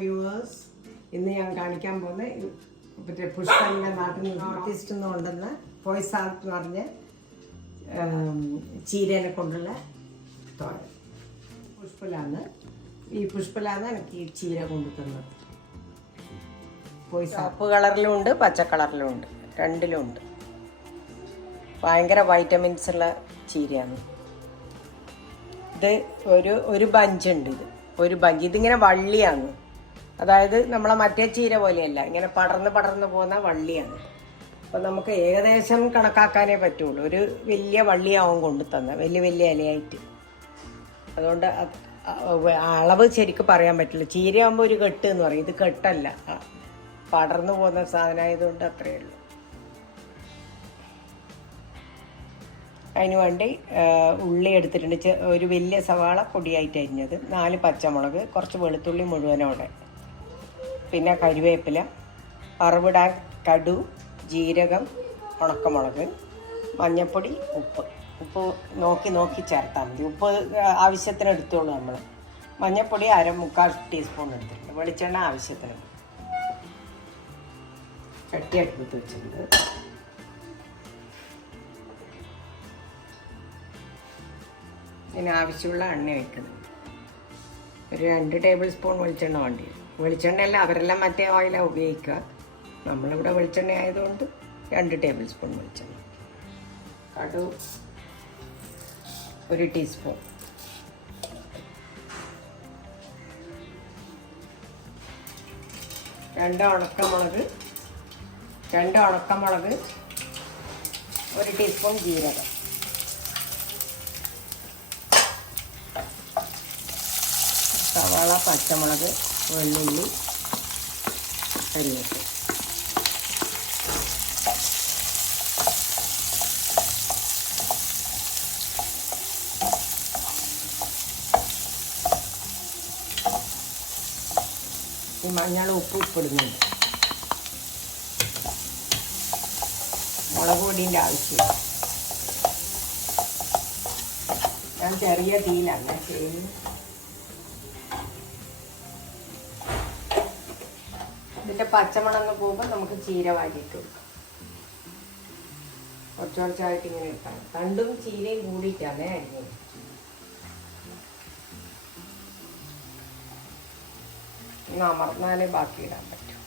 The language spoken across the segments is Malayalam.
വ്യൂവേഴ്സ്, ഇന്ന് ഞാൻ കാണിക്കാൻ പോകുന്ന മറ്റേ പുഷ്പലിൻ്റെ നാട്ടിൽ ആർട്ടിസ്റ്റ് എന്ന് കൊണ്ടുവന്ന പോയ്സാർട്ട് എന്ന് പറഞ്ഞ ചീരനെ കൊണ്ടുള്ള തോരൻ. പുഷ്പലാണ് എനിക്ക് ഈ ചീര കൊണ്ടു തന്നത്. ചുവപ്പ് കളറിലും ഉണ്ട്, പച്ച കളറിലും ഉണ്ട്, രണ്ടിലും ഉണ്ട്. ഭയങ്കര വൈറ്റമിൻസ് ഉള്ള ചീരയാണ് ഇത്. ഒരു ബഞ്ചുണ്ട്. ഒരു ബഞ്ച് ഇതിങ്ങനെ വള്ളിയാണ്. അതായത് നമ്മളെ മറ്റേ ചീര പോലെയല്ല, ഇങ്ങനെ പടർന്ന് പോകുന്ന വള്ളിയാണ്. അപ്പം നമുക്ക് ഏകദേശം കണക്കാക്കാനേ പറ്റുള്ളൂ. ഒരു വലിയ വള്ളിയാവും കൊണ്ടു തന്നെ, വലിയ ഇലയായിട്ട്. അതുകൊണ്ട് അളവ് ശരിക്കും പറയാൻ പറ്റില്ല. ചീരയാകുമ്പോൾ ഒരു കെട്ട് എന്ന് പറയും, ഇത് കെട്ടല്ല, പടർന്നു പോകുന്ന സാധനമായതുകൊണ്ട് അത്രയേ ഉള്ളൂ. അതിന് വേണ്ടി ഉള്ളി എടുത്തിട്ടുണ്ട്. ഒരു വലിയ സവാള പൊടിയായിട്ട് അരിഞ്ഞത്, 4 പച്ചമുളക്, കുറച്ച് വെളുത്തുള്ളി മുഴുവനോടെ, പിന്നെ കരിവേപ്പില, വറവിടാൻ കടു, ജീരകം, ഉണക്കമുളക്, മഞ്ഞൾപ്പൊടി, ഉപ്പ് നോക്കി ചേർത്താൽ മതി. ഉപ്പ് ആവശ്യത്തിന് എടുത്തോളൂ നമ്മൾ. മഞ്ഞൾപ്പൊടി 1/4 ടീസ്പൂൺ എടുത്തിട്ടുണ്ട്. വെളിച്ചെണ്ണ ആവശ്യത്തിന്. ചട്ടി അടുപ്പത്ത് വെച്ചിട്ടുണ്ട്. ഇതിന് ആവശ്യമുള്ള എണ്ണ വയ്ക്കുന്നത്. ഒരു 2 ടേബിൾ സ്പൂൺ വെളിച്ചെണ്ണ വേണ്ടി വരും. വെളിച്ചെണ്ണയല്ല, അവരെല്ലാം മറ്റേ ഓയിലാണ് ഉപയോഗിക്കുക. നമ്മളിവിടെ വെളിച്ചെണ്ണ ആയതുകൊണ്ട് 2 ടേബിൾ സ്പൂൺ വെളിച്ചെണ്ണ. കടു 1 ടീസ്പൂൺ. രണ്ട് ഉണക്കമുളക്, 1 ടീസ്പൂൺ ജീരകം, സവാള, പച്ചമുളക്, വെള്ളുള്ളി, കരിവേപ്പില. ഈ മഞ്ഞൾ, ഉപ്പ് ഇടുന്നുണ്ട്. മുളക് പൊടിൻ്റെ ആവശ്യമില്ല. ഞാൻ ചെറിയ തീയിലാണ് ചെയ്യുന്നത്. ഇതിൻ്റെ പച്ചമണന്ന് പോകുമ്പോൾ നമുക്ക് ചീര വാരിയിട്ട് കൊടുക്കാം. കുറച്ചായിട്ട് ഇങ്ങനെ ഇട്ടാൽ തണ്ടും ചീരയും കൂടിയിട്ടാണ് അരിഞ്ഞത്. ഇന്ന് അമർന്നാലേ ബാക്കി ഇടാൻ പറ്റും.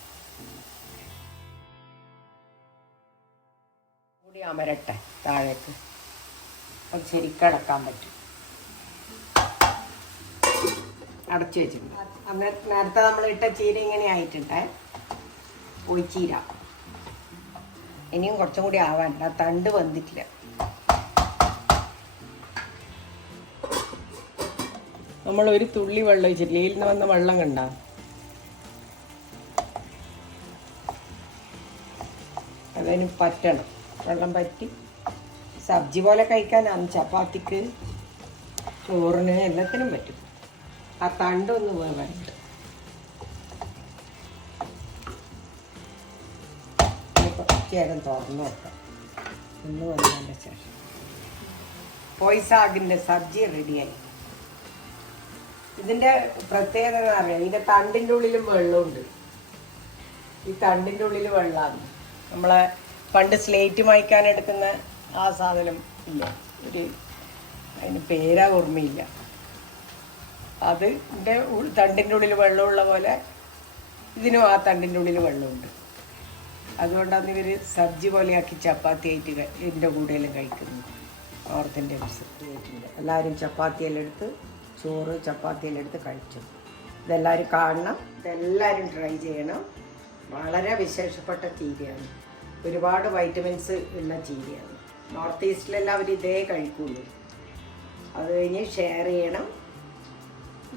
കൂടി അമരട്ടെ താഴേക്ക്, അത് ശരിക്കും അടക്കാൻ പറ്റും. അടച്ചു വെച്ചിട്ടുണ്ട്. നേരത്തെ നമ്മൾ ഇട്ട ചീര ഇങ്ങനെ ആയിട്ടുണ്ടേ, പൊയ്ച്ചീര. ഇനിയും കുറച്ചും കൂടി ആവാനുണ്ട്. ആ തണ്ട് വന്നിട്ടില്ല. നമ്മൾ ഒരു തുള്ളി വെള്ളം ഒഴിച്ചിട്ടില്ല. ഇതിൽ നിന്ന് വന്ന വെള്ളം കണ്ട, അതിന് പറ്റണം. വെള്ളം പറ്റി സബ്ജി പോലെ കഴിക്കാനാണ്. ചപ്പാത്തിക്ക്, ചോറിന്, എല്ലാത്തിനും പറ്റും. ആ തണ്ടൊന്ന് വേവാനുണ്ട്. കുറച്ച് നേരം തുറന്ന് വെക്കാം. ഒന്ന് വന്നതിൻ്റെ ശേഷം പോയ്സാഗിൻ്റെ സബ്ജി റെഡിയായി. ഇതിൻ്റെ പ്രത്യേകത എന്ന് പറയാം, ഇതിൻ്റെ തണ്ടിൻ്റെ ഉള്ളിലും വെള്ളമുണ്ട്. ഈ തണ്ടിൻ്റെ ഉള്ളിൽ വെള്ളമാണ്. നമ്മളെ പണ്ട് സ്ലേറ്റ് മായ്ക്കാൻ എടുക്കുന്ന ആ സാധനം ഇല്ല, അതിന് പേരാ ഓർമ്മയില്ല. അതിൻ്റെ തണ്ടിൻ്റെ ഉള്ളിൽ വെള്ളമുള്ള പോലെ ഇതിനും ആ തണ്ടിൻ്റെ ഉള്ളിൽ വെള്ളമുണ്ട്. അതുകൊണ്ടാണ് ഇവർ സബ്ജി പോലെയാക്കി ചപ്പാത്തി ആയിട്ട് ഇതിൻ്റെ കൂടെയെല്ലാം കഴിക്കുന്നത്. നോർത്ത് ഇന്ത്യൻസ് എല്ലാവരും ചപ്പാത്തിയെല്ലാം എടുത്ത്, ചോറ് ചപ്പാത്തിയെല്ലാം എടുത്ത് കഴിച്ചു. ഇതെല്ലാവരും കാണണം, ഇതെല്ലാവരും ട്രൈ ചെയ്യണം. വളരെ വിശേഷപ്പെട്ട ചീരയാണ്. ഒരുപാട് വൈറ്റമിൻസ് ഉള്ള ചീരയാണ്. നോർത്ത് ഈസ്റ്റിലെല്ലാം അവർ ഇതേ കഴിക്കുള്ളൂ. അത് കഴിഞ്ഞ് ഷെയർ ചെയ്യണം,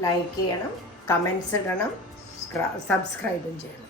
ലൈക്ക് ചെയ്യണം, കമൻസ് ഇടണം, സബ്സ്ക്രൈബും ചെയ്യണം.